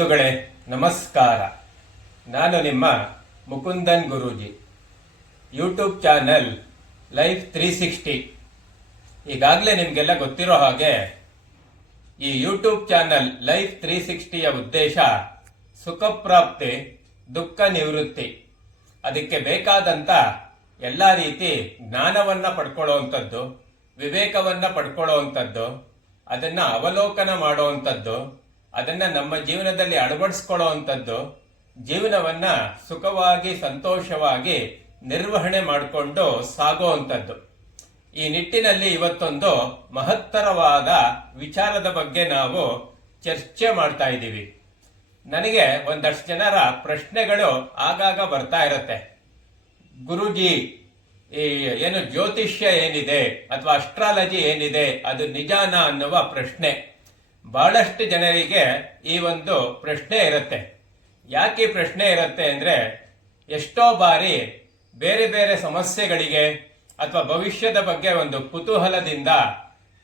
ಬಂಧುಗಳೇ, ನಮಸ್ಕಾರ. ನಾನು ನಿಮ್ಮ Mukundan Guruji. YouTube channel life three sixty ಈಗಾಗಲೇ ನಿಮಗೆಲ್ಲ ಗೊತ್ತಿರೋ ಹಾಗೆ, ಈ ಯೂಟ್ಯೂಬ್ ಚಾನೆಲ್ ಲೈಫ್ ತ್ರೀ ಸಿಕ್ಸ್ಟಿಯ ಉದ್ದೇಶ ಸುಖಪ್ರಾಪ್ತಿ, ದುಃಖ ನಿವೃತ್ತಿ. ಅದಕ್ಕೆ ಬೇಕಾದಂತ ಎಲ್ಲ ರೀತಿ ಜ್ಞಾನವನ್ನು ಪಡ್ಕೊಳ್ಳೋವಂಥದ್ದು ವಿವೇಕವನ್ನ ಪಡ್ಕೊಳ್ಳೋವಂಥದ್ದು ಅದನ್ನ ಅವಲೋಕನ ಮಾಡುವಂಥದ್ದು ಅದನ್ನ ನಮ್ಮ ಜೀವನದಲ್ಲಿ ಅಳವಡಿಸ್ಕೊಳ್ಳುವಂಥದ್ದು ಜೀವನವನ್ನ ಸುಖವಾಗಿ, ಸಂತೋಷವಾಗಿ ನಿರ್ವಹಣೆ ಮಾಡಿಕೊಂಡು ಸಾಗುವಂಥದ್ದು. ಈ ನಿಟ್ಟಿನಲ್ಲಿ ಇವತ್ತೊಂದು ಮಹತ್ತರವಾದ ವಿಚಾರದ ಬಗ್ಗೆ ನಾವು ಚರ್ಚೆ ಮಾಡ್ತಾ ಇದ್ದೀವಿ. ನನಗೆ ಒಂದಷ್ಟು ಜನರ ಪ್ರಶ್ನೆಗಳು ಆಗಾಗ ಬರ್ತಾ ಇರುತ್ತೆ. ಗುರುಜಿ, ಈ ಏನು ಜ್ಯೋತಿಷ್ಯ ಏನಿದೆ ಅಥವಾ ಅಸ್ಟ್ರಾಲಜಿ ಏನಿದೆ ಅದು ನಿಜಾನ ಅನ್ನುವ ಪ್ರಶ್ನೆ. ಬಹಳಷ್ಟು ಜನರಿಗೆ ಈ ಒಂದು ಪ್ರಶ್ನೆ ಇರುತ್ತೆ. ಯಾಕೆ ಪ್ರಶ್ನೆ ಇರುತ್ತೆ ಅಂದರೆ ಎಷ್ಟೋ ಬಾರಿ ಬೇರೆ ಬೇರೆ ಸಮಸ್ಯೆಗಳಿಗೆ ಅಥವಾ ಭವಿಷ್ಯದ ಬಗ್ಗೆ ಒಂದು ಕುತೂಹಲದಿಂದ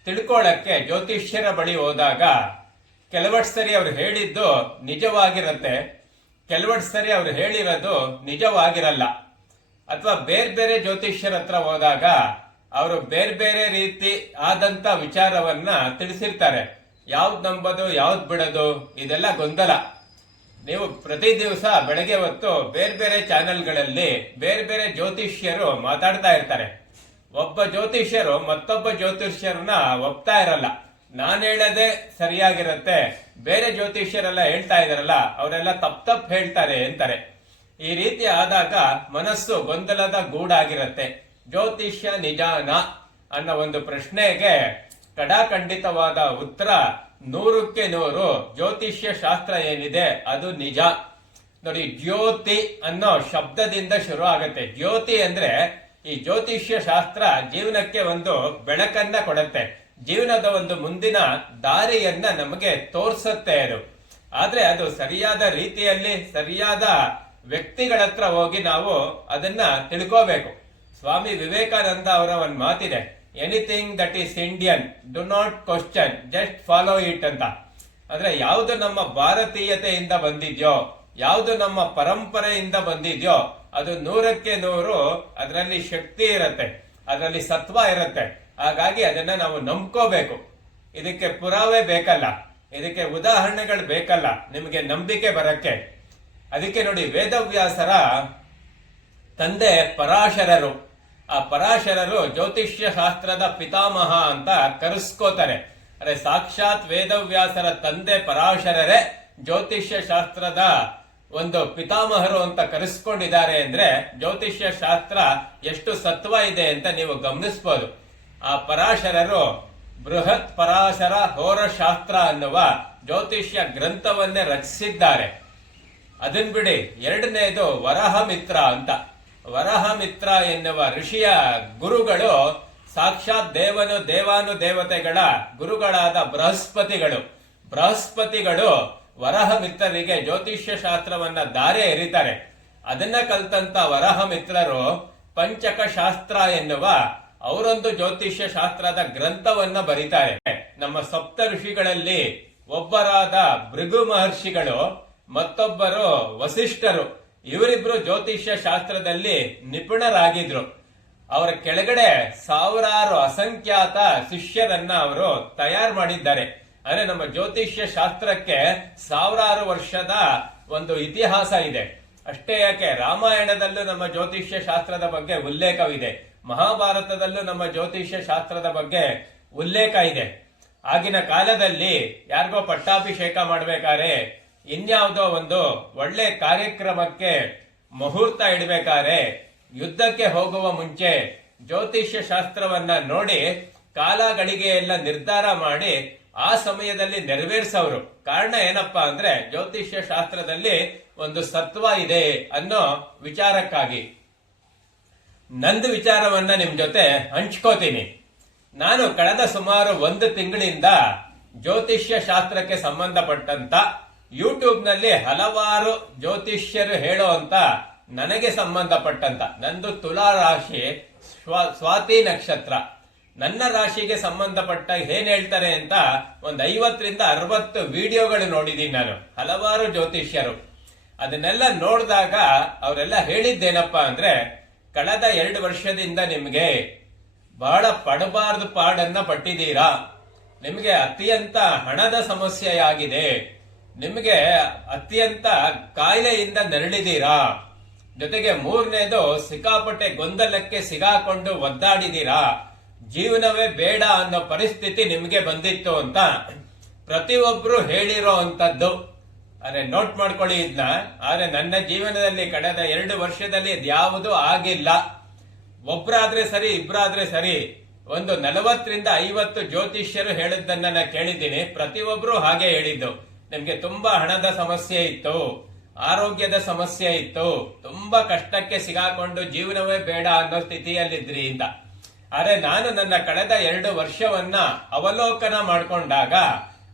ತಿಳ್ಕೊಳ್ಳಕ್ಕೆ ಜ್ಯೋತಿಷ್ಯರ ಬಳಿ ಹೋದಾಗ ಕೆಲವಷ್ಟು ಸರಿ ಅವರು ಹೇಳಿದ್ದು ನಿಜವಾಗಿರುತ್ತೆ, ಕೆಲವಷ್ಟು ಸರಿ ಅವರು ಹೇಳಿರೋದು ನಿಜವಾಗಿರಲ್ಲ. ಅಥವಾ ಬೇರೆ ಬೇರೆ ಜ್ಯೋತಿಷ್ಯರ ಹತ್ರ ಹೋದಾಗ ಅವರು ಬೇರೆ ಬೇರೆ ರೀತಿ ಆದಂತ ವಿಚಾರವನ್ನ ತಿಳಿಸಿರ್ತಾರೆ. ಯಾವ್ದು ನಂಬೋದು, ಯಾವ್ದು ಬಿಡೋದು, ಇದೆಲ್ಲ ಗೊಂದಲ. ನೀವು ಪ್ರತಿ ದಿವಸ ಬೆಳಗ್ಗೆ ಹೊತ್ತು ಬೇರೆ ಬೇರೆ ಚಾನೆಲ್ಗಳಲ್ಲಿ ಬೇರೆ ಬೇರೆ ಜ್ಯೋತಿಷ್ಯರು ಮಾತಾಡ್ತಾ ಇರ್ತಾರೆ. ಒಬ್ಬ ಜ್ಯೋತಿಷ್ಯರು ಮತ್ತೊಬ್ಬ ಜ್ಯೋತಿಷ್ಯರನ್ನ ಒಪ್ತಾ ಇರಲ್ಲ. ನಾನು ಹೇಳದೆ ಸರಿಯಾಗಿರುತ್ತೆ. ಬೇರೆ ಜ್ಯೋತಿಷ್ಯರೆಲ್ಲ ಹೇಳ್ತಾ ಇದಾರಲ್ಲ, ಅವರೆಲ್ಲ ತಪ್ಪು ತಪ್ಪು ಹೇಳ್ತಾರೆ ಅಂತಾರೆ. ಈ ರೀತಿ ಆದಾಗ ಮನಸ್ಸು ಗೊಂದಲದ ಗೂಡಾಗಿರುತ್ತೆ. ಜ್ಯೋತಿಷ್ಯ ನಿಜಾನ ಅನ್ನೋ ಒಂದು ಪ್ರಶ್ನೆಗೆ ಕಡಾಖಂಡಿತವಾದ ಉತ್ತರ ನೂರಕ್ಕೆ ನೂರು ಜ್ಯೋತಿಷ್ಯ ಶಾಸ್ತ್ರ ಏನಿದೆ ಅದು ನಿಜ. ನೋಡಿ, ಜ್ಯೋತಿ ಅನ್ನೋ ಶಬ್ದದಿಂದ ಶುರು ಆಗುತ್ತೆ. ಜ್ಯೋತಿ ಅಂದ್ರೆ ಈ ಜ್ಯೋತಿಷ್ಯ ಶಾಸ್ತ್ರ ಜೀವನಕ್ಕೆ ಒಂದು ಬೆಳಕನ್ನ ಕೊಡುತ್ತೆ. ಜೀವನದ ಒಂದು ಮುಂದಿನ ದಾರಿಯನ್ನ ನಮಗೆ ತೋರಿಸುತ್ತೆ ಅದು. ಆದ್ರೆ ಅದು ಸರಿಯಾದ ರೀತಿಯಲ್ಲಿ, ಸರಿಯಾದ ವ್ಯಕ್ತಿಗಳ ಹತ್ರ ಹೋಗಿ ನಾವು ಅದನ್ನ ತಿಳ್ಕೋಬೇಕು. ಸ್ವಾಮಿ ವಿವೇಕಾನಂದ ಅವರ ಒಂದು ಮಾತಿದೆ. Anything that is Indian do not question just follow it ಅಂತ. ಅಂದ್ರೆ ಯಾವುದು ನಮ್ಮ ಭಾರತೀಯತೆಯಿಂದ ಬಂದಿದ್ಯೋ, ಯಾವುದು ನಮ್ಮ ಪರಂಪರೆಯಿಂದ ಬಂದಿದ್ಯೋ, ಅದು ನೂರಕ್ಕೆ ನೂರು, ಅದರಲ್ಲಿ ಶಕ್ತಿ ಇರತ್ತೆ, ಅದರಲ್ಲಿ ಸತ್ವ ಇರತ್ತೆ. ಹಾಗಾಗಿ ಅದನ್ನ ನಾವು ನಂಬ್ಕೋಬೇಕು. ಇದಕ್ಕೆ ಪುರಾವೆ ಬೇಕಲ್ಲ, ಇದಕ್ಕೆ ಉದಾಹರಣೆಗಳು ಬೇಕಲ್ಲ, ನಿಮಗೆ ನಂಬಿಕೆ ಬರಕ್ಕೆ. ಅದಕ್ಕೆ ನೋಡಿ ವೇದವ್ಯಾಸರ ತಂದೆ ಪರಾಶರರು. ಆ ಪರಾಶರರು ಜ್ಯೋತಿಷ್ಯ ಶಾಸ್ತ್ರದ ಪಿತಾಮಹ ಅಂತ ಕರೆಸ್ಕೋತಾರೆ. ಅರೆ ಸಾಕ್ಷಾತ್ ವೇದವ್ಯಾಸರ ತಂದೆ ಪರಾಶರರೇ ಜ್ಯೋತಿಷ್ಯ ಶಾಸ್ತ್ರದ ಒಂದು ಪಿತಾಮಹರು ಅಂತ ಕರೆಸ್ಕೊಂಡಿದ್ದಾರೆ ಅಂದ್ರೆ ಜ್ಯೋತಿಷ್ಯ ಶಾಸ್ತ್ರ ಎಷ್ಟು ಸತ್ವ ಇದೆ ಅಂತ ನೀವು ಗಮನಿಸಬಹುದು ಆ ಪರಾಶರರು ಬೃಹತ್ ಪರಾಶರ ಹೋರಶಾಸ್ತ್ರ ಅನ್ನುವ ಜ್ಯೋತಿಷ್ಯ ಗ್ರಂಥವನ್ನೇ ರಚಿಸಿದ್ದಾರೆ. ಅದನ್ ಬಿಡಿ ಎರಡನೇದು ವರಹ ಮಿತ್ರ ಅಂತ. ವರಹ ಮಿತ್ರ ಎನ್ನುವ ಋಷಿಯ ಗುರುಗಳು ಸಾಕ್ಷಾತ್ ದೇವನು ದೇವಾನು ದೇವತೆಗಳ ಗುರುಗಳಾದ ಬೃಹಸ್ಪತಿಗಳು. ಬೃಹಸ್ಪತಿಗಳು ವರಹ ಮಿತ್ರರಿಗೆ ಜ್ಯೋತಿಷ್ಯ ಶಾಸ್ತ್ರವನ್ನ ದಾರೆ ಎರಿತಾರೆ. ಅದನ್ನ ಕಲ್ತಂತ ವರಹ ಮಿತ್ರರು ಪಂಚಕ ಶಾಸ್ತ್ರ ಎನ್ನುವ ಅವರೊಂದು ಜ್ಯೋತಿಷ್ಯ ಶಾಸ್ತ್ರದ ಗ್ರಂಥವನ್ನ ಬರೀತಾರೆ. ನಮ್ಮ ಸಪ್ತ ಋಷಿಗಳಲ್ಲಿ ಒಬ್ಬರಾದ ಭೃಗು ಮಹರ್ಷಿಗಳು ಮತ್ತೊಬ್ಬರು ವಸಿಷ್ಠರು. ಇವರಿಬ್ರು ಜ್ಯೋತಿಷ್ಯ ಶಾಸ್ತ್ರದಲ್ಲಿ ನಿಪುಣರಾಗಿದ್ರು. ಅವರ ಕೆಳಗಡೆ ಸಾವಿರಾರು ಅಸಂಖ್ಯಾತ ಶಿಷ್ಯರನ್ನ ಅವರು ತಯಾರು ಮಾಡಿದ್ದಾರೆ. ಅಂದ್ರೆ ನಮ್ಮ ಜ್ಯೋತಿಷ್ಯ ಶಾಸ್ತ್ರಕ್ಕೆ ಸಾವಿರಾರು ವರ್ಷದ ಒಂದು ಇತಿಹಾಸ ಇದೆ. ಅಷ್ಟೇ ಯಾಕೆ, ರಾಮಾಯಣದಲ್ಲೂ ನಮ್ಮ ಜ್ಯೋತಿಷ್ಯ ಶಾಸ್ತ್ರದ ಬಗ್ಗೆ ಉಲ್ಲೇಖವಿದೆ. ಮಹಾಭಾರತದಲ್ಲೂ ನಮ್ಮ ಜ್ಯೋತಿಷ್ಯ ಶಾಸ್ತ್ರದ ಬಗ್ಗೆ ಉಲ್ಲೇಖ ಇದೆ. ಆಗಿನ ಕಾಲದಲ್ಲಿ ಯಾರಿಗೋ ಪಟ್ಟಾಭಿಷೇಕ ಮಾಡ್ಬೇಕಾದ್ರೆ ಇನ್ಯಾವುದೋ ಒಂದು ಒಳ್ಳೆ ಕಾರ್ಯಕ್ರಮಕ್ಕೆ ಮುಹೂರ್ತ ಇಡಬೇಕಾದ್ರೆ ಯುದ್ಧಕ್ಕೆ ಹೋಗುವ ಮುಂಚೆ ಜ್ಯೋತಿಷ್ಯ ಶಾಸ್ತ್ರವನ್ನ ನೋಡಿ ಕಾಲ ಎಲ್ಲ ನಿರ್ಧಾರ ಮಾಡಿ, ಆ ಸಮಯದಲ್ಲಿ ನೆರವೇರಿಸೋರು. ಕಾರಣ ಏನಪ್ಪಾ ಅಂದ್ರೆ ಜ್ಯೋತಿಷ್ಯ ಶಾಸ್ತ್ರದಲ್ಲಿ ಒಂದು ಸತ್ವ ಇದೆ ಅನ್ನೋ ವಿಚಾರಕ್ಕಾಗಿ. ನಂದು ವಿಚಾರವನ್ನ ನಿಮ್ ಜೊತೆ ಹಂಚ್ಕೋತೀನಿ. ನಾನು ಕಳೆದ ಸುಮಾರು ಒಂದು ತಿಂಗಳಿಂದ ಜ್ಯೋತಿಷ್ಯ ಶಾಸ್ತ್ರಕ್ಕೆ ಸಂಬಂಧಪಟ್ಟಂತ ಯೂಟ್ಯೂಬ್ನಲ್ಲಿ ಹಲವಾರು ಜ್ಯೋತಿಷ್ಯರು ಹೇಳುವಂತ ನನಗೆ ಸಂಬಂಧಪಟ್ಟಂತ. ನಂದು ತುಲಾ ರಾಶಿ ಸ್ವ- ಸ್ವಾತಿ ನಕ್ಷತ್ರ. ನನ್ನ ರಾಶಿಗೆ ಸಂಬಂಧಪಟ್ಟ ಏನ್ ಹೇಳ್ತಾರೆ ಅಂತ ಒಂದ್ ಐವತ್ತರಿಂದ ಅರವತ್ತು ವಿಡಿಯೋಗಳು ನೋಡಿದೀನಿ ನಾನು, ಹಲವಾರು ಜ್ಯೋತಿಷ್ಯರು. ಅದನ್ನೆಲ್ಲ ನೋಡಿದಾಗ ಅವರೆಲ್ಲ ಹೇಳಿದ್ದೇನಪ್ಪ ಅಂದ್ರೆ, ಕಳೆದ ಎರಡು ವರ್ಷದಿಂದ ನಿಮ್ಗೆ ಬಹಳ ಪಡಬಾರ್ದು ಪಾಡನ್ನ ಪಟ್ಟಿದ್ದೀರಾ? ನಿಮಗೆ ಅತ್ಯಂತ ಹಣದ ಸಮಸ್ಯೆಯಾಗಿದೆ. ನಿಮಗೆ ಅತ್ಯಂತ ಕಾಯಿಲೆಯಿಂದ ನರಳಿದೀರಾ ಜೊತೆಗೆ ಮೂರನೇದು, ಸಿಕ್ಕಾಪಟ್ಟೆ ಗೊಂದಲಕ್ಕೆ ಸಿಗಾಕೊಂಡು ಒದ್ದಾಡಿದೀರಾ ಜೀವನವೇ ಬೇಡ ಅನ್ನೋ ಪರಿಸ್ಥಿತಿ ನಿಮಗೆ ಬಂದಿತ್ತು ಅಂತ ಪ್ರತಿಯೊಬ್ರು ಹೇಳಿರೋ ಅಂತದ್ದು. ಅರೆ ನೋಟ್ ಮಾಡ್ಕೊಳ್ಳಿ ಇದನ್ನ ಆದ್ರೆ ನನ್ನ ಜೀವನದಲ್ಲಿ ಕಳೆದ ಎರಡು ವರ್ಷದಲ್ಲಿ ಇದ್ಯಾವುದೂ ಆಗಿಲ್ಲ. ಒಬ್ರಾದ್ರೆ ಸರಿ, ಇಬ್ರಾದ್ರೆ ಸರಿ. ಒಂದು ನಲವತ್ತರಿಂದ ಐವತ್ತು ಜ್ಯೋತಿಷ್ಯರು ಹೇಳಿದ್ದನ್ನ ನಾನು ಕೇಳಿದ್ದೀನಿ. ಪ್ರತಿಯೊಬ್ರು ಹಾಗೆ ಹೇಳಿದ್ದು. ನಿಮ್ಗೆ ತುಂಬಾ ಹಣದ ಸಮಸ್ಯೆ ಇತ್ತು, ಆರೋಗ್ಯದ ಸಮಸ್ಯೆ ಇತ್ತು, ತುಂಬಾ ಕಷ್ಟಕ್ಕೆ ಸಿಗಾಕೊಂಡು ಜೀವನವೇ ಬೇಡ ಅನ್ನೋ ಸ್ಥಿತಿಯಲ್ಲಿದ್ರಿ ಅಂತ. ಆದ್ರೆ ನಾನು ನನ್ನ ಕಳೆದ ಎರಡು ವರ್ಷವನ್ನ ಅವಲೋಕನ ಮಾಡ್ಕೊಂಡಾಗ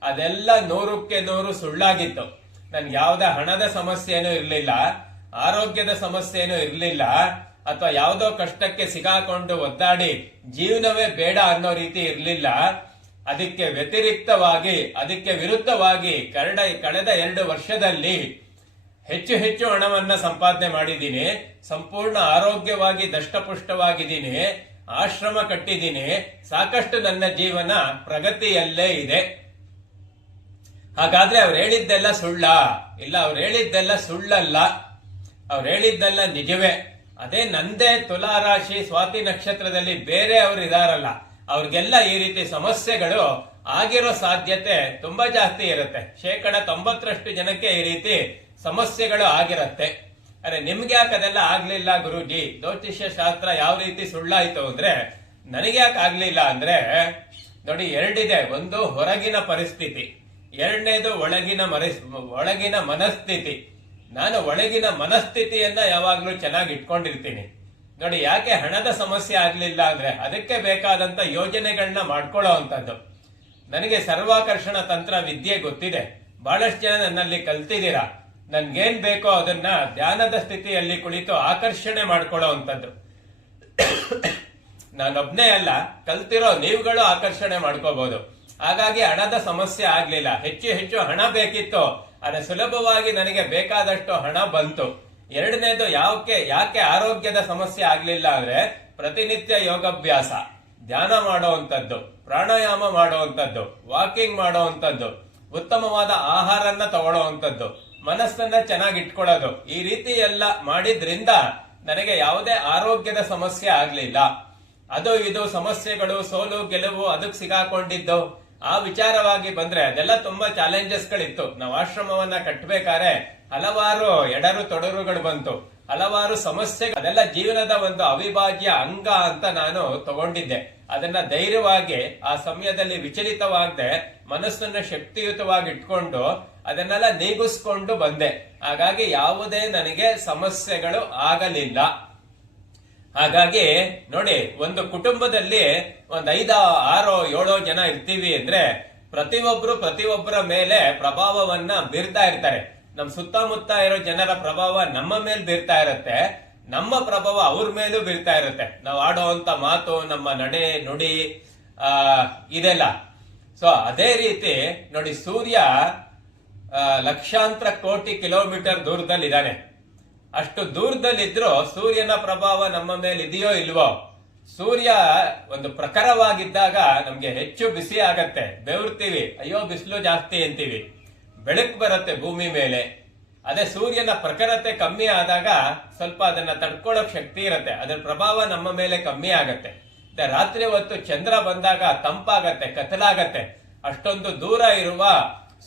ಅದೆಲ್ಲ ನೂರಕ್ಕೆ ನೂರು ಸುಳ್ಳಾಗಿತ್ತು. ನನ್ಗೆ ಯಾವ್ದ ಹಣದ ಸಮಸ್ಯೆನೂ ಇರಲಿಲ್ಲ, ಆರೋಗ್ಯದ ಸಮಸ್ಯೆನೂ ಇರಲಿಲ್ಲ, ಅಥವಾ ಯಾವುದೋ ಕಷ್ಟಕ್ಕೆ ಸಿಗಾಕೊಂಡು ಒದ್ದಾಡಿ ಜೀವನವೇ ಬೇಡ ಅನ್ನೋ ರೀತಿ ಇರ್ಲಿಲ್ಲ. ಅದಕ್ಕೆ ವ್ಯತಿರಿಕ್ತವಾಗಿ, ಅದಕ್ಕೆ ವಿರುದ್ಧವಾಗಿ ಕರಡ, ಕಳೆದ ಎರಡು ವರ್ಷದಲ್ಲಿ ಹೆಚ್ಚು ಹೆಚ್ಚು ಹಣವನ್ನ ಸಂಪಾದನೆ ಮಾಡಿದ್ದೀನಿ, ಸಂಪೂರ್ಣ ಆರೋಗ್ಯವಾಗಿ ದಷ್ಟಪುಷ್ಟವಾಗಿದ್ದೀನಿ, ಆಶ್ರಮ ಕಟ್ಟಿದ್ದೀನಿ, ಸಾಕಷ್ಟು ನನ್ನ ಜೀವನ ಪ್ರಗತಿಯಲ್ಲೇ ಇದೆ. ಹಾಗಾದ್ರೆ ಅವ್ರು ಹೇಳಿದ್ದೆಲ್ಲ ಸುಳ್ಳ? ಇಲ್ಲ, ಅವ್ರು ಹೇಳಿದ್ದೆಲ್ಲ ಸುಳ್ಳಲ್ಲ. ಅವ್ರು ಹೇಳಿದ್ದೆಲ್ಲ ನಿಜವೇ. ಅದೇ ನಂದೇ ತುಲಾರಾಶಿ, ಸ್ವಾತಿ ನಕ್ಷತ್ರದಲ್ಲಿ ಬೇರೆ ಅವರು ಇದಾರಲ್ಲ. ಅವ್ರಿಗೆಲ್ಲ ಈ ರೀತಿ ಸಮಸ್ಯೆಗಳು ಆಗಿರೋ ಸಾಧ್ಯತೆ ತುಂಬಾ ಜಾಸ್ತಿ ಇರುತ್ತೆ. ಶೇಕಡ ತೊಂಬತ್ತರಷ್ಟು ಜನಕ್ಕೆ ಈ ರೀತಿ ಸಮಸ್ಯೆಗಳು ಆಗಿರತ್ತೆ. ಅರೆ, ನಿಮ್ಗೆ ಯಾಕೆ ಅದೆಲ್ಲ ಆಗ್ಲಿಲ್ಲ ಗುರುಜಿ? ಜ್ಯೋತಿಷ್ಯ ಶಾಸ್ತ್ರ ಯಾವ ರೀತಿ ಸುಳ್ಳಾಯ್ತು ಅಂದ್ರೆ, ನನಗೆ ಯಾಕೆ ಆಗ್ಲಿಲ್ಲ ಅಂದ್ರೆ, ನೋಡಿ, ಎರಡಿದೆ. ಒಂದು ಹೊರಗಿನ ಪರಿಸ್ಥಿತಿ. ಎರಡನೇದು ಒಳಗಿನ ಮನಸ್, ಒಳಗಿನ ಮನಸ್ಥಿತಿ. ನಾನು ಒಳಗಿನ ಮನಸ್ಥಿತಿಯನ್ನ ಯಾವಾಗ್ಲೂ ಚೆನ್ನಾಗಿ ಇಟ್ಕೊಂಡಿರ್ತೀನಿ. ನೋಡಿ, ಯಾಕೆ ಹಣದ ಸಮಸ್ಯೆ ಆಗಲಿಲ್ಲ ಅಂದ್ರೆ ಅದಕ್ಕೆ ಬೇಕಾದಂತ ಯೋಜನೆಗಳನ್ನ ಮಾಡ್ಕೊಳ್ಳೋ ಅಂತದ್ದು. ನನಗೆ ಸರ್ವಾಕರ್ಷಣ ತಂತ್ರ ವಿದ್ಯೆ ಗೊತ್ತಿದೆ. ಬಹಳಷ್ಟು ಜನ ನನ್ನಲ್ಲಿ ಕಲ್ತಿದ್ದೀರಾ. ನನ್ಗೇನ್ ಬೇಕೋ ಅದನ್ನ ಧ್ಯಾನದ ಸ್ಥಿತಿಯಲ್ಲಿ ಕುಳಿತು ಆಕರ್ಷಣೆ ಮಾಡ್ಕೊಳ್ಳೋ ಅಂತದ್ದು. ನಾನೊಬ್ನೇ ಅಲ್ಲ, ಕಲ್ತಿರೋ ನೀವುಗಳು ಆಕರ್ಷಣೆ ಮಾಡ್ಕೋಬಹುದು ಹಾಗಾಗಿ ಹಣದ ಸಮಸ್ಯೆ ಆಗ್ಲಿಲ್ಲ. ಹೆಚ್ಚು ಹೆಚ್ಚು ಹಣ ಬೇಕಿತ್ತು. ಆದ್ರೆ ಸುಲಭವಾಗಿ ನನಗೆ ಬೇಕಾದಷ್ಟು ಹಣ ಬಂತು. ಎರಡನೇದು ಯಾಕೆ ಯಾಕೆ ಆರೋಗ್ಯದ ಸಮಸ್ಯೆ ಆಗ್ಲಿಲ್ಲ ಅಂದ್ರೆ ಪ್ರತಿನಿತ್ಯ ಯೋಗಾಭ್ಯಾಸ. ಧ್ಯಾನ ಮಾಡುವಂಥದ್ದು, ಪ್ರಾಣಾಯಾಮ ಮಾಡುವಂಥದ್ದು, ವಾಕಿಂಗ್ ಮಾಡುವಂಥದ್ದು, ಉತ್ತಮವಾದ ಆಹಾರನ ತಗೊಳ್ಳುವಂಥದ್ದು, ಮನಸ್ಸನ್ನ ಚೆನ್ನಾಗಿ ಇಟ್ಕೊಳ್ಳೋದು ಈ ರೀತಿ ಎಲ್ಲ ಮಾಡಿದ್ರಿಂದ ನನಗೆ ಯಾವುದೇ ಆರೋಗ್ಯದ ಸಮಸ್ಯೆ ಆಗ್ಲಿಲ್ಲ. ಅದು ಇದು ಸಮಸ್ಯೆಗಳು, ಸೋಲು, ಗೆಲುವು ಅದಕ್ಕೆ ಸಿಗಾಕೊಂಡಿದ್ದು. ಆ ವಿಚಾರವಾಗಿ ಬಂದ್ರೆ ಅದೆಲ್ಲ ತುಂಬಾ ಚಾಲೆಂಜಸ್ ಗಳಿತ್ತು. ನಾವು ಆಶ್ರಮವನ್ನ ಕಟ್ಟಬೇಕಾದ್ರೆ ಹಲವಾರು ಎಡರು ತೊಡರುಗಳು ಬಂತು. ಹಲವಾರು ಸಮಸ್ಯೆ ಅದೆಲ್ಲ ಜೀವನದ ಒಂದು ಅವಿಭಾಜ್ಯ ಅಂಗ ಅಂತ ನಾನು ತಗೊಂಡಿದ್ದೆ. ಅದನ್ನ ಧೈರ್ಯವಾಗಿ ಆ ಸಮಯದಲ್ಲಿ ವಿಚಲಿತವಾಗದೆ ಮನಸ್ಸನ್ನ ಶಕ್ತಿಯುತವಾಗಿ ಇಟ್ಕೊಂಡು ಅದನ್ನೆಲ್ಲ ನೀಗಿಸ್ಕೊಂಡು ಬಂದೆ. ಹಾಗಾಗಿ ಯಾವುದೇ ನನಗೆ ಸಮಸ್ಯೆಗಳು ಆಗಲಿಲ್ಲ. ಹಾಗಾಗಿ ನೋಡಿ, ಒಂದು ಕುಟುಂಬದಲ್ಲಿ ಒಂದ್ ಐದ, ಆರೋ, ಏಳೋ ಜನ ಇರ್ತೀವಿ ಅಂದ್ರೆ ಪ್ರತಿಯೊಬ್ರು ಪ್ರತಿಯೊಬ್ಬರ ಮೇಲೆ ಪ್ರಭಾವವನ್ನ ಬೀರ್ತಾ ಇರ್ತಾರೆ. ನಮ್ ಸುತ್ತಮುತ್ತ ಇರೋ ಜನರ ಪ್ರಭಾವ ನಮ್ಮ ಮೇಲೆ ಬೀರ್ತಾ ಇರುತ್ತೆ. ನಮ್ಮ ಪ್ರಭಾವ ಅವ್ರ ಮೇಲೂ ಬೀರ್ತಾ ಇರುತ್ತೆ. ನಾವು ಆಡೋವಂತ ಮಾತು, ನಮ್ಮ ನಡೆ, ನುಡಿ ಇದೆಲ್ಲ. ಸೊ ಅದೇ ರೀತಿ ನೋಡಿ ಸೂರ್ಯ ಲಕ್ಷಾಂತರ ಕೋಟಿ ಕಿಲೋಮೀಟರ್ ದೂರದಲ್ಲಿದ್ದಾನೆ. ಅಷ್ಟು ದೂರದಲ್ಲಿದ್ರು ಸೂರ್ಯನ ಪ್ರಭಾವ ನಮ್ಮ ಮೇಲೆ ಇದೆಯೋ ಇಲ್ವೋ, ಸೂರ್ಯ ಒಂದು ಪ್ರಖರವಾಗಿದ್ದಾಗ ನಮ್ಗೆ ಹೆಚ್ಚು ಬಿಸಿ ಆಗತ್ತೆ. ಬೆವರ್ತೀವಿ. ಅಯ್ಯೋ, ಬಿಸಿಲು ಜಾಸ್ತಿ ಅಂತೀವಿ. ಬೆಳಕು ಬರುತ್ತೆ ಭೂಮಿ ಮೇಲೆ. ಅದೇ ಸೂರ್ಯನ ಪ್ರಖರತೆ ಕಮ್ಮಿ ಆದಾಗ ಸ್ವಲ್ಪ ಅದನ್ನ ತಡ್ಕೊಳ್ಳೋಕ್ ಶಕ್ತಿ ಇರುತ್ತೆ. ಅದರ ಪ್ರಭಾವ ನಮ್ಮ ಮೇಲೆ ಕಮ್ಮಿ ಆಗತ್ತೆ. ರಾತ್ರಿ ಹೊತ್ತು ಚಂದ್ರ ಬಂದಾಗ ತಂಪಾಗತ್ತೆ, ಕತ್ತಲಾಗತ್ತೆ. ಅಷ್ಟೊಂದು ದೂರ ಇರುವ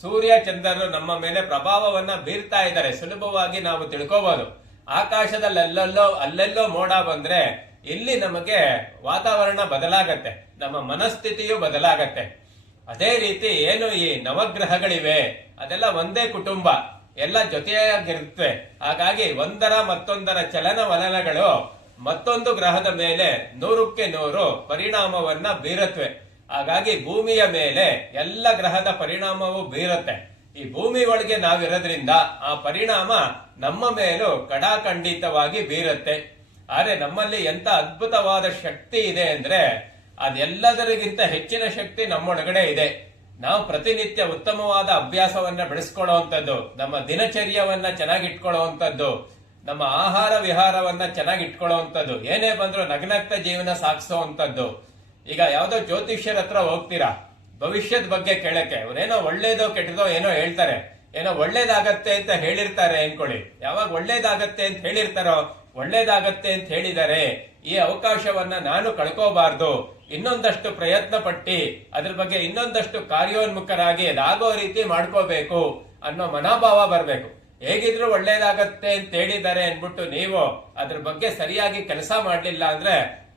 ಸೂರ್ಯ ಚಂದ್ರರು ನಮ್ಮ ಮೇಲೆ ಪ್ರಭಾವವನ್ನ ಬೀರ್ತಾ ಇದ್ದಾರೆ. ಸುಲಭವಾಗಿ ನಾವು ತಿಳ್ಕೋಬಹುದು ಆಕಾಶದಲ್ಲಿ ಅಲ್ಲಲ್ಲೋ ಅಲ್ಲೆಲ್ಲೋ ಮೋಡ ಬಂದ್ರೆ ಇಲ್ಲಿ ನಮಗೆ ವಾತಾವರಣ ಬದಲಾಗತ್ತೆ. ನಮ್ಮ ಮನಸ್ಥಿತಿಯು ಬದಲಾಗತ್ತೆ. ಅದೇ ರೀತಿ ಏನು ಈ ನವಗ್ರಹಗಳಿವೆ? ಅದೆಲ್ಲ ಒಂದೇ ಕುಟುಂಬ. ಎಲ್ಲ ಜೊತೆಯಾಗಿರುತ್ತೆ. ಹಾಗಾಗಿ ಒಂದರ ಮತ್ತೊಂದರ ಚಲನವಲನಗಳು ಮತ್ತೊಂದು ಗ್ರಹದ ಮೇಲೆ ನೂರಕ್ಕೆ ನೂರು ಪರಿಣಾಮವನ್ನ ಬೀರತ್ವೆ. ಹಾಗಾಗಿ ಭೂಮಿಯ ಮೇಲೆ ಎಲ್ಲ ಗ್ರಹದ ಪರಿಣಾಮವೂ ಬೀರುತ್ತೆ. ಈ ಭೂಮಿ ಒಳಗೆ ನಾವಿರೋದ್ರಿಂದ ಆ ಪರಿಣಾಮ ನಮ್ಮ ಮೇಲೂ ಕಡಾಖಂಡಿತವಾಗಿ ಬೀರುತ್ತೆ. ಆದ್ರೆ ನಮ್ಮಲ್ಲಿ ಎಂತ ಅದ್ಭುತವಾದ ಶಕ್ತಿ ಇದೆ ಅಂದ್ರೆ ಅದೆಲ್ಲದರಿಗಿಂತ ಹೆಚ್ಚಿನ ಶಕ್ತಿ ನಮ್ಮೊಳಗಡೆ ಇದೆ. ನಾವು ಪ್ರತಿನಿತ್ಯ ಉತ್ತಮವಾದ ಅಭ್ಯಾಸವನ್ನ ಬೆಳೆಸ್ಕೊಳ್ಳುವಂಥದ್ದು, ನಮ್ಮ ದಿನಚರ್ಯವನ್ನ ಚೆನ್ನಾಗಿಟ್ಕೊಳ್ಳುವಂಥದ್ದು, ನಮ್ಮ ಆಹಾರ ವಿಹಾರವನ್ನ ಚೆನ್ನಾಗಿ ಇಟ್ಕೊಳ್ಳುವಂಥದ್ದು ಏನೇ ಬಂದ್ರು ನಗ್ನಗ್ತ ಜೀವನ ಸಾಗಿಸುವಂಥದ್ದು. ಈಗ ಯಾವುದೋ ಜ್ಯೋತಿಷ್ಯರ ಹತ್ರ ಹೋಗ್ತೀರಾ? ಭವಿಷ್ಯದ ಬಗ್ಗೆ ಕೇಳಕ್ಕೆ. ಅವ್ರೇನೋ ಒಳ್ಳೇದೋ ಕೆಟ್ಟದೋ ಏನೋ ಹೇಳ್ತಾರೆ. ಏನೋ ಒಳ್ಳೇದಾಗತ್ತೆ ಅಂತ ಹೇಳಿರ್ತಾರೆ ಅನ್ಕೊಳ್ಳಿ. ಯಾವಾಗ ಒಳ್ಳೇದಾಗತ್ತೆ ಅಂತ ಹೇಳಿರ್ತಾರೋ, ಒಳ್ಳೇದಾಗತ್ತೆ ಅಂತ ಹೇಳಿದರೆ ಈ ಅವಕಾಶವನ್ನ ನಾನು ಕಳ್ಕೋಬಾರ್ದು. ಇನ್ನೊಂದಷ್ಟು ಪ್ರಯತ್ನ ಪಟ್ಟಿ ಅದ್ರ ಬಗ್ಗೆ ಇನ್ನೊಂದಷ್ಟು ಕಾರ್ಯೋನ್ಮುಖರಾಗಿ ಅದಾಗೋ ರೀತಿ ಮಾಡ್ಕೋಬೇಕು ಅನ್ನೋ ಮನೋಭಾವ ಬರಬೇಕು. ಹೇಗಿದ್ರು ಒಳ್ಳೇದಾಗತ್ತೆ ಅಂತ ಹೇಳಿದ್ದಾರೆ ಅನ್ಬಿಟ್ಟು ನೀವು ಅದ್ರ ಬಗ್ಗೆ ಸರಿಯಾಗಿ ಕೆಲಸ ಮಾಡಲಿಲ್ಲ ಅಂದ್ರೆ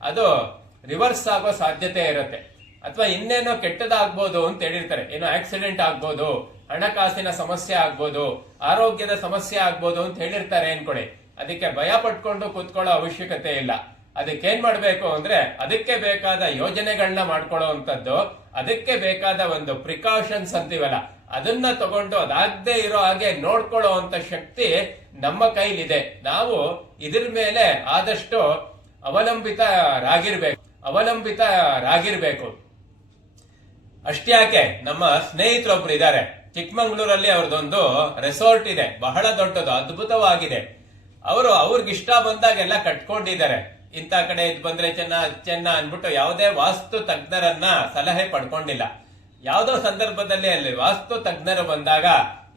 ಅದು ರಿವರ್ಸ್ ಆಗೋ ಸಾಧ್ಯತೆ ಇರುತ್ತೆ. ಅಥವಾ ಇನ್ನೇನೋ ಕೆಟ್ಟದಾಗ್ಬೋದು ಅಂತ ಹೇಳಿರ್ತಾರೆ. ಏನೋ ಆಕ್ಸಿಡೆಂಟ್ ಆಗ್ಬೋದು, ಹಣಕಾಸಿನ ಸಮಸ್ಯೆ ಆಗ್ಬೋದು, ಆರೋಗ್ಯದ ಸಮಸ್ಯೆ ಆಗ್ಬೋದು ಅಂತ ಹೇಳಿರ್ತಾರೆ ಅನ್ಕೊಳ್ಳಿ. ಅದಕ್ಕೆ ಭಯ ಪಟ್ಕೊಂಡು ಕೂತ್ಕೊಳ್ಳೋ ಅವಶ್ಯಕತೆ ಇಲ್ಲ. ಅದಕ್ಕೆ ಮಾಡಬೇಕು ಮಾಡ್ಬೇಕು ಅಂದ್ರೆ ಅದಕ್ಕೆ ಬೇಕಾದ ಯೋಜನೆಗಳನ್ನ ಮಾಡ್ಕೊಳ್ಳುವಂಥದ್ದು ಅದಕ್ಕೆ ಬೇಕಾದ ಒಂದು ಪ್ರಿಕಾಷನ್ಸ್ ಅಂತೀವಲ್ಲ, ಅದನ್ನ ತಗೊಂಡು ಅದಾಗದೇ ಇರೋ ಹಾಗೆ ನೋಡ್ಕೊಳ್ಳೋ ಅಂತ ಶಕ್ತಿ ನಮ್ಮ ಕೈಲಿದೆ. ನಾವು ಇದ್ರ ಮೇಲೆ ಆದಷ್ಟು ಅವಲಂಬಿತರಾಗಿರ್ಬೇಕು ಅವಲಂಬಿತರಾಗಿರ್ಬೇಕು ಅಷ್ಟ್ಯಾಕೆ ನಮ್ಮ ಸ್ನೇಹಿತರೊಬ್ರು ಇದ್ದಾರೆ ಚಿಕ್ಕಮಂಗ್ಳೂರಲ್ಲಿ ಅವ್ರದ್ದೊಂದು ರೆಸಾರ್ಟ್ ಇದೆ. ಬಹಳ ದೊಡ್ಡದು, ಅದ್ಭುತವಾಗಿದೆ. ಅವರು ಅವ್ರಿಗಿಷ್ಟ ಬಂದಾಗೆಲ್ಲ ಕಟ್ಕೊಂಡಿದ್ದಾರೆ. ಇಂಥ ಕಡೆ ಇದು ಬಂದ್ರೆ ಚೆನ್ನ ಚೆನ್ನ ಅನ್ಬಿಟ್ಟು ಯಾವುದೇ ವಾಸ್ತು ತಜ್ಞರನ್ನ ಸಲಹೆ ಪಡ್ಕೊಂಡಿಲ್ಲ. ಯಾವುದೋ ಸಂದರ್ಭದಲ್ಲಿ ಅಲ್ಲಿ ವಾಸ್ತು ತಜ್ಞರು ಬಂದಾಗ,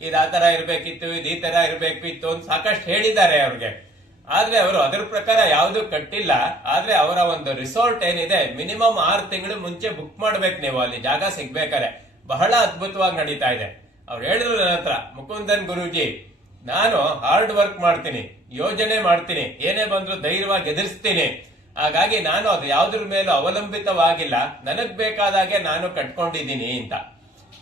ಇದು ಆ ತರ ಇರ್ಬೇಕಿತ್ತು, ಇದು ಈ ತರ ಇರ್ಬೇಕಿತ್ತು ಅಂತ ಸಾಕಷ್ಟು ಹೇಳಿದ್ದಾರೆ ಅವ್ರಿಗೆ. ಆದ್ರೆ ಅವರು ಅದ್ರ ಪ್ರಕಾರ ಯಾವುದು ಕಟ್ಟಿಲ್ಲ. ಆದ್ರೆ ಅವರ ಒಂದು ರಿಸಾರ್ಟ್ ಏನಿದೆ, ಮಿನಿಮಮ್ ಆರು ತಿಂಗಳು ಮುಂಚೆ ಬುಕ್ ಮಾಡ್ಬೇಕು ನೀವು, ಅಲ್ಲಿ ಜಾಗ ಸಿಗ್ಬೇಕಾರೆ ಬಹಳ ಅದ್ಭುತವಾಗಿ ನಡೀತಾ ಇದೆ. ಅವ್ರು ಹೇಳಿದ್ರು ನನ್ನ ಹತ್ರ, ಮುಕುಂದನ್ ಗುರೂಜಿ ನಾನು ಹಾರ್ಡ್ ವರ್ಕ್ ಮಾಡ್ತೀನಿ, ಯೋಜನೆ ಮಾಡ್ತೀನಿ, ಏನೇ ಬಂದ್ರು ಧೈರ್ಯವಾಗಿ ಎದುರಿಸ್ತೀನಿ. ಹಾಗಾಗಿ ನಾನು ಅದು ಯಾವ್ದ್ರ ಮೇಲೂ ಅವಲಂಬಿತವಾಗಿಲ್ಲ. ನನಗ್ ಬೇಕಾದಾಗೆ ನಾನು ಕಟ್ಕೊಂಡಿದ್ದೀನಿ ಅಂತ.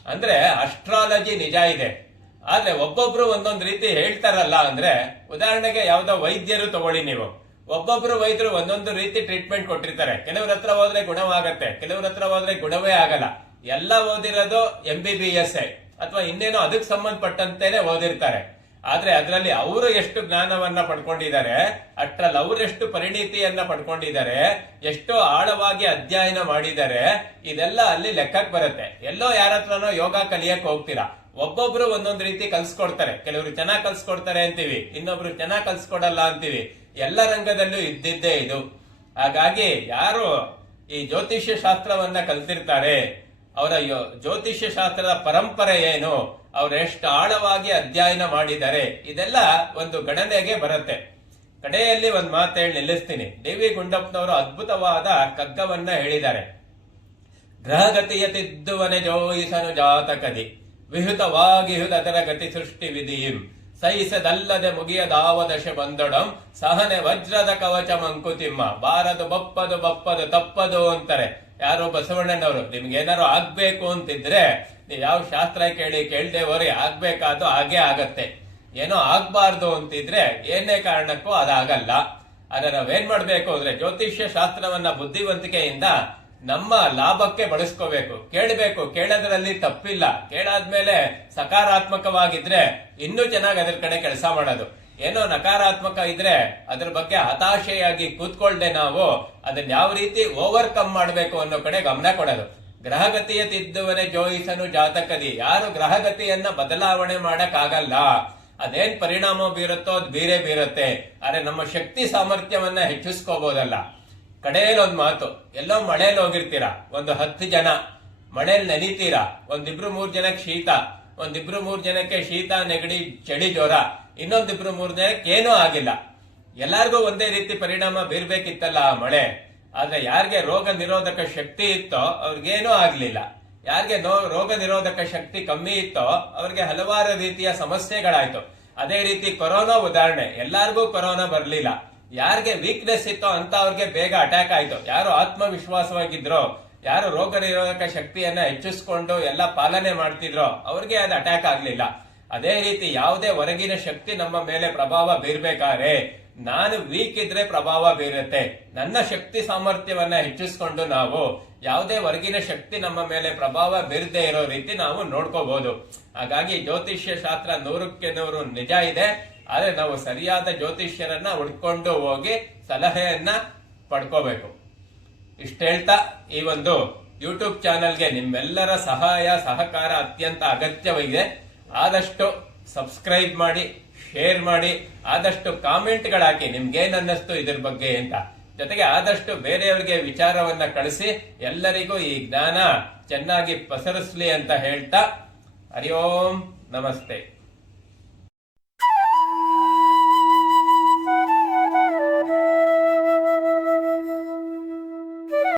ಅಂದ್ರೆ ಅಸ್ಟ್ರಾಲಜಿ ನಿಜ ಇದೆ. ಆದ್ರೆ ಒಬ್ಬೊಬ್ರು ಒಂದೊಂದು ರೀತಿ ಹೇಳ್ತಾರಲ್ಲ ಅಂದ್ರೆ, ಉದಾಹರಣೆಗೆ ಯಾವ್ದೋ ವೈದ್ಯರು ತಗೊಳ್ಳಿ ನೀವು. ಒಬ್ಬೊಬ್ರು ವೈದ್ಯರು ಒಂದೊಂದು ರೀತಿ ಟ್ರೀಟ್ಮೆಂಟ್ ಕೊಟ್ಟಿರ್ತಾರೆ. ಕೆಲವ್ರ ಹತ್ರ ಹೋದ್ರೆ ಗುಣವಾಗತ್ತೆ, ಕೆಲವ್ರ ಹತ್ರ ಹೋದ್ರೆ ಗುಣವೇ ಆಗಲ್ಲ. ಎಲ್ಲ ಓದಿರೋದು ಎಂ ಬಿ ಬಿ ಎಸ್ ಅಥವಾ ಇನ್ನೇನೋ ಅದಕ್ಕೆ ಸಂಬಂಧಪಟ್ಟಂತೆಯೇ ಓದಿರ್ತಾರೆ. ಆದ್ರೆ ಅದರಲ್ಲಿ ಅವರು ಎಷ್ಟು ಜ್ಞಾನವನ್ನ ಪಡ್ಕೊಂಡಿದ್ದಾರೆ ಅಟ್ರಲ್ಲಿ ಅವರೆಷ್ಟು ಪರಿಣಿತಿಯನ್ನ ಪಡ್ಕೊಂಡಿದ್ದಾರೆ, ಎಷ್ಟು ಆಳವಾಗಿ ಅಧ್ಯಯನ ಮಾಡಿದ್ದಾರೆ, ಇದೆಲ್ಲ ಅಲ್ಲಿ ಲೆಕ್ಕಕ್ಕೆ ಬರುತ್ತೆ. ಎಲ್ಲೋ ಯಾರ ಹತ್ರನೋ ಯೋಗ ಕಲಿಯಕ್ ಹೋಗ್ತೀರಾ. ಒಬ್ಬೊಬ್ರು ಒಂದೊಂದ್ ರೀತಿ ಕಲ್ಸ್ಕೊಡ್ತಾರೆ. ಕೆಲವರು ಚೆನ್ನಾಗ್ ಕಲ್ಸ್ಕೊಡ್ತಾರೆ ಅಂತೀವಿ, ಇನ್ನೊಬ್ರು ಚೆನ್ನಾಗ್ ಕಲ್ಸ್ಕೊಡಲ್ಲ ಅಂತೀವಿ. ಎಲ್ಲ ರಂಗದಲ್ಲೂ ಇದ್ದಿದ್ದೇ ಇದು. ಹಾಗಾಗಿ ಯಾರು ಈ ಜ್ಯೋತಿಷ್ಯ ಶಾಸ್ತ್ರವನ್ನ ಕಲ್ತಿರ್ತಾರೆ, ಅವರ ಜ್ಯೋತಿಷ್ಯ ಶಾಸ್ತ್ರದ ಪರಂಪರೆ ಏನು ಅವ್ರು ಎಷ್ಟು ಆಳವಾಗಿ ಅಧ್ಯಯನ ಮಾಡಿದ್ದಾರೆ ಇದೆಲ್ಲ ಒಂದು ಗಣನೆಗೆ ಬರುತ್ತೆ. ಕಡೆಯಲ್ಲಿ ಒಂದು ಮಾತು ಹೇಳಿ ನಿಲ್ಲಿಸ್ತೀನಿ ದೇವಿ ಗುಂಡಪ್ಪನವರು ಅದ್ಭುತವಾದ ಕಗ್ಗವನ್ನ ಹೇಳಿದ್ದಾರೆ. ಗ್ರಹಗತಿಯ ತಿದ್ದುವನೆ ಜೋಯಿಸನು ಜಾತಕದಿ. ವಿಹುತವಾಗಿಹುದರ ಗತಿ ಸೃಷ್ಟಿ ವಿಧಿಯಿಂ. ಸಹಿಸದಲ್ಲದೆ ಮುಗಿಯದಾವ ದಶ ಬಂದೊಡಂ. ಸಹನೆ ವಜ್ರದ ಕವಚ ಮಂಕುತಿಮ್ಮ. ಬಾರದು ಬಪ್ಪದು ಬಪ್ಪದು ತಪ್ಪದು ಅಂತಾರೆ. ಯಾರೋ ಬಸವಣ್ಣನವರು, ನಿಮ್ಗೆ ಏನಾರು ಆಗ್ಬೇಕು ಅಂತಿದ್ರೆ ನೀವು ಯಾವ ಶಾಸ್ತ್ರ ಕೇಳಿ ಕೇಳ್ದೆ ಹೋರಿ ಆಗ್ಬೇಕಾದ್ದು ಹಾಗೆ ಆಗತ್ತೆ. ಏನೋ ಆಗ್ಬಾರ್ದು ಅಂತಿದ್ರೆ ಏನೇ ಕಾರಣಕ್ಕೂ ಅದಾಗಲ್ಲ. ಆದರೆ ನಾವೇನ್ ಮಾಡಬೇಕು ಅಂದ್ರೆ ಜ್ಯೋತಿಷ್ಯ ಶಾಸ್ತ್ರವನ್ನ ಬುದ್ಧಿವಂತಿಕೆಯಿಂದ ನಮ್ಮ ಲಾಭಕ್ಕೆ ಬಳಸ್ಕೋಬೇಕು. ಕೇಳಬೇಕು, ಕೇಳೋದ್ರಲ್ಲಿ ತಪ್ಪಿಲ್ಲ. ಕೇಳಾದ್ಮೇಲೆ ಸಕಾರಾತ್ಮಕವಾಗಿದ್ರೆ ಇನ್ನೂ ಚೆನ್ನಾಗಿ ಅದ್ರ ಕಡೆ ಕೆಲಸ ಮಾಡೋದು. ಏನೋ ನಕಾರಾತ್ಮಕ ಇದ್ರೆ ಅದ್ರ ಬಗ್ಗೆ ಹತಾಶೆಯಾಗಿ ಕೂತ್ಕೊಳ್ದೆ ನಾವು ಅದನ್ನ ಯಾವ ರೀತಿ ಓವರ್ಕಮ್ ಮಾಡಬೇಕು ಅನ್ನೋ ಕಡೆ ಗಮನ ಕೊಡೋದು. ಗ್ರಹಗತಿಯ ತಿದ್ದುವನೆ ಜೋಯಿಸನು ಜಾತಕದಿ. ಯಾರು ಗ್ರಹಗತಿಯನ್ನ ಬದಲಾವಣೆ ಮಾಡಕ್ಕಾಗಲ್ಲ. ಅದೇನ್ ಪರಿಣಾಮ ಬೀರುತ್ತೋ ಅದು ಬೀರೇ ಬೀರುತ್ತೆ. ಆದ್ರೆ ನಮ್ಮ ಶಕ್ತಿ ಸಾಮರ್ಥ್ಯವನ್ನ ಹೆಚ್ಚಿಸ್ಕೋಬಹುದಲ್ಲ ಕಡೆಯಲ್ಲಿ ಒಂದು ಮಾತು. ಎಲ್ಲೋ ಮಳೆಯಲ್ಲಿ ಹೋಗಿರ್ತೀರಾ? ಒಂದು ಹತ್ತು ಜನ. ಮಳೆಯಲ್ಲಿ ನೆನಿತೀರಾ? ಒಂದಿಬ್ರು ಮೂರ್ ಜನಕ್ಕೆ ಶೀತ. ಒಂದಿಬ್ರು ಮೂರ್ ಜನಕ್ಕೆ ಶೀತ, ನೆಗಡಿ, ಚಳಿ, ಜ್ವರ. ಇನ್ನೊಂದಿಬ್ರು ಮೂರ್ ಜನಕ್ಕೆ ಏನೂ ಆಗಿಲ್ಲ. ಎಲ್ಲಾರ್ಗೂ ಒಂದೇ ರೀತಿ ಪರಿಣಾಮ ಬೀರ್ಬೇಕಿತ್ತಲ್ಲ ಆ ಮಳೆ. ಆದ್ರೆ ಯಾರಿಗೆ ರೋಗ ನಿರೋಧಕ ಶಕ್ತಿ ಇತ್ತೋ ಅವ್ರಿಗೇನೂ ಆಗ್ಲಿಲ್ಲ. ಯಾರಿಗೆ ರೋಗ ನಿರೋಧಕ ಶಕ್ತಿ ಕಮ್ಮಿ ಇತ್ತೋ ಅವ್ರಿಗೆ ಹಲವಾರು ರೀತಿಯ ಸಮಸ್ಯೆಗಳಾಯ್ತು. ಅದೇ ರೀತಿ ಕೊರೋನಾ ಉದಾಹರಣೆ, ಎಲ್ಲಾರ್ಗೂ ಕೊರೋನಾ ಬರ್ಲಿಲ್ಲ. ಯಾರಿಗೆ ವೀಕ್ನೆಸ್ ಇತ್ತೋ ಅಂತ ಅವ್ರಿಗೆ ಬೇಗ ಅಟ್ಯಾಕ್ ಆಯ್ತು. ಯಾರು ಆತ್ಮವಿಶ್ವಾಸವಾಗಿದ್ರೋ, ಯಾರು ರೋಗ ನಿರೋಧಕ ಶಕ್ತಿಯನ್ನ ಹೆಚ್ಚಿಸ್ಕೊಂಡು ಎಲ್ಲ ಪಾಲನೆ ಮಾಡ್ತಿದ್ರೋ, ಅವ್ರಿಗೆ ಅದು ಅಟ್ಯಾಕ್ ಆಗ್ಲಿಲ್ಲ. ಅದೇ ರೀತಿ ಯಾವುದೇ ಹೊರಗಿನ ಶಕ್ತಿ ನಮ್ಮ ಮೇಲೆ ಪ್ರಭಾವ ಬೀರ್ಬೇಕಾದ್ರೆ ನಾನು ವೀಕ್ ಇದ್ರೆ ಪ್ರಭಾವ ಬೀರುತ್ತೆ. ನನ್ನ ಶಕ್ತಿ ಸಾಮರ್ಥ್ಯವನ್ನ ಹೆಚ್ಚಿಸ್ಕೊಂಡು ನಾವು ಯಾವುದೇ ಹೊರಗಿನ ಶಕ್ತಿ ನಮ್ಮ ಮೇಲೆ ಪ್ರಭಾವ ಬೀರದೇ ಇರೋ ರೀತಿ ನಾವು ನೋಡ್ಕೋಬಹುದು ಹಾಗಾಗಿ ಜ್ಯೋತಿಷ್ಯ ಶಾಸ್ತ್ರ ನೂರಕ್ಕೆ ನೂರು ನಿಜ ಇದೆ. ಆದ್ರೆ ನಾವು ಸರಿಯಾದ ಜ್ಯೋತಿಷ್ಯರನ್ನ ಹುಡ್ಕೊಂಡು ಹೋಗಿ ಸಲಹೆಯನ್ನ ಪಡ್ಕೋಬೇಕು. ಇಷ್ಟ ಹೇಳ್ತಾ ಈ ಒಂದು ಯೂಟ್ಯೂಬ್ ಚಾನೆಲ್ಗೆ ನಿಮ್ಮೆಲ್ಲರ ಸಹಾಯ, ಸಹಕಾರ ಅತ್ಯಂತ ಅಗತ್ಯವಾಗಿದೆ. ಆದಷ್ಟು ಸಬ್ಸ್ಕ್ರೈಬ್ ಮಾಡಿ ಶೇರ್ ಮಾಡಿ ಆದಷ್ಟು ಕಾಮೆಂಟ್ಗಳಾಕಿ ನಿಮ್ಗೇನು ಅನ್ನಿಸ್ತು ಇದ್ರ ಬಗ್ಗೆ ಅಂತ. ಜೊತೆಗೆ ಆದಷ್ಟು ಬೇರೆಯವರಿಗೆ ವಿಚಾರವನ್ನ ಕಳಿಸಿ ಎಲ್ಲರಿಗೂ ಈ ಜ್ಞಾನ ಚೆನ್ನಾಗಿ ಪಸರಿಸ್ಲಿ ಅಂತ ಹೇಳ್ತಾ ಹರಿ ಓಂ ನಮಸ್ತೆ.